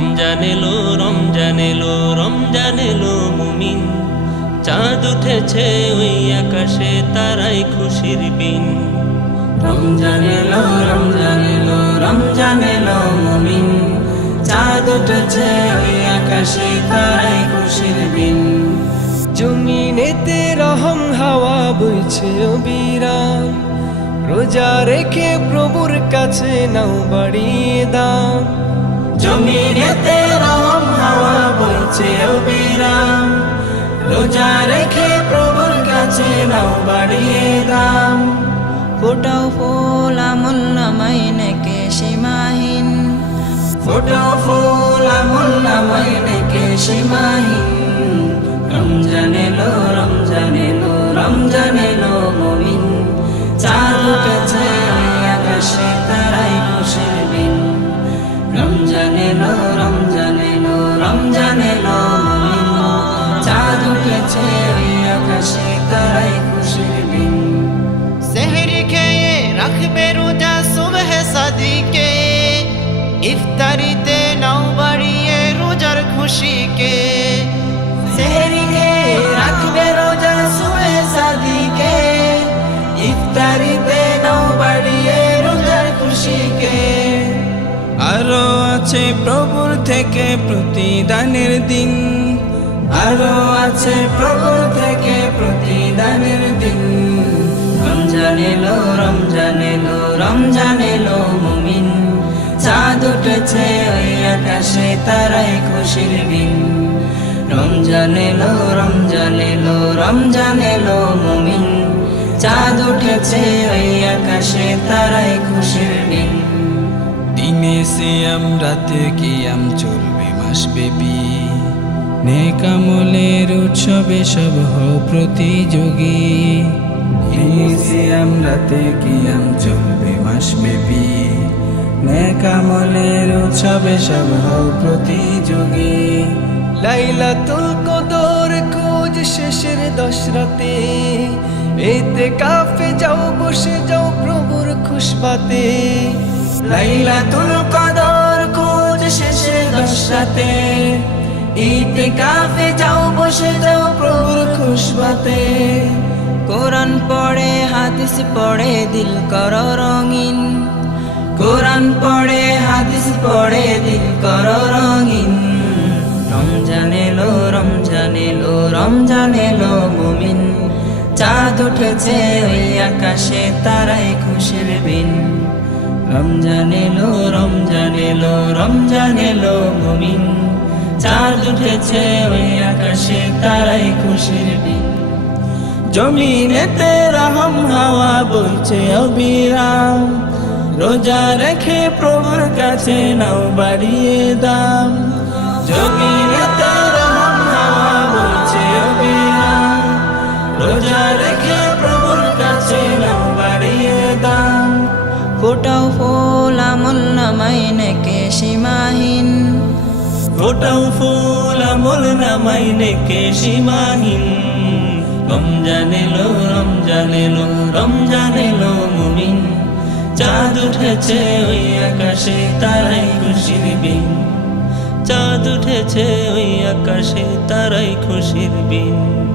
রমজান এলো রমজান এলো রমজান এলো মুমিন। চাঁদ উঠেছে ওই আকাশে, তারাই খুশির বিন। রমজান এলো রমজান এলো রমজান এলো মুমিন। চাঁদ উঠেছে ওই আকাশে, তারাই খুশির দিন জমিনেতে রহম হাওয়া বইছে অবিরাম। রোজা রেখে প্রভুর কাছে নাও বাড়িয়ে দাও জমিনেতে রহম হাওয়া বইছে অবিরাম। রোজা রেখে প্রভুর কাছে নাও বাড়িয়ে দাম। ফোটাও ফুল আমল নামাই নেকে সীমাহীন। ফোটো ফুল আমল নামাই নেকে সীমাহীন। রমজান এলো রমজান এলো রমজান এলো মুমিন। চাঁদ উঠেছে আকাশে। ইফতারিতে নাও বাড়িয়ে রোজার খুশিকে। খেয়ে রাখবে রোজা সুবে সাদিকে। ইফতারিতে নাও বাড়িয়ে রোজার খুশিকে। আরও আছে প্রভুর থেকে প্রতিদানের দিন। আরও আছে প্রভুর থেকে প্রতিদানের দিন। রমজান এলো রমজান এলো রমজান এলো মুমিন। চাঁদ উঠেছে ওই আকাশে তারাই খুশির দিন। রমজান এলো রমজান এলো রমজান এলো মুমিন। চাঁদ উঠেছে ওই আকাশে তারাই খুশির দিন। দিনে সিয়াম, রাতে কিয়াম চলবে মাস ব্যাপী। নেকামলের উৎসবে সব হও প্রতিযোগী। দিনে সিয়াম, রাতে কিয়াম চলবে মাস ব্যাপী। নেকামলের উৎসবে সব হও প্রতিযোগী। লাইলাতুল কদর খোঁজ শেষের দশ রাতে। এতে কাফে যাও, বসে যাও প্রভুর খুশবাতে। লাইলাতুল কদর খোঁজ শেষে দশরাতে ইতে কাফে যাও, বসে যাও প্রভুর খুশবাতে। কোরআন পড়ে, হাদিস পড়ে, দিল কর রঙিন। কোরআন পড়ে, হাদিস পড়ে, দিল কর রঙিন। রমজান এলো রমজান এলো রমজান এলো মুমিন। চাঁদ উঠেছে ওই আকাশে, তারাই খুশির বিন। রমজান এলো রমজান এলো রমজান এলো মুমিন। চাঁদ উঠেছে ওই আকাশে, তারাই খুশির দিন জমিনেতে রহম হাওয়া বইছে অবিরাম। রোজা রেখে প্রভুর কাছে নাও বাড়িয়ে দাম। জমিনেতে রহম হাওয়া বইছে অবিরাম রোজা রেখে প্রভুর কাছে নাও বাড়িয়ে দাম। ফোটাও ফুল আমল নামাই নেকে সীমাহীন। ফোটাও ফুল আমল নামাই নেকে সীমাহীন। রমজান এলো রমজান এলো রমজান এলো মুমিন চাঁদ উঠেছে ওই আকাশে তারাই খুশির বিন। চাঁদ উঠেছে ওই আকাশে তারাই খুশির বিন।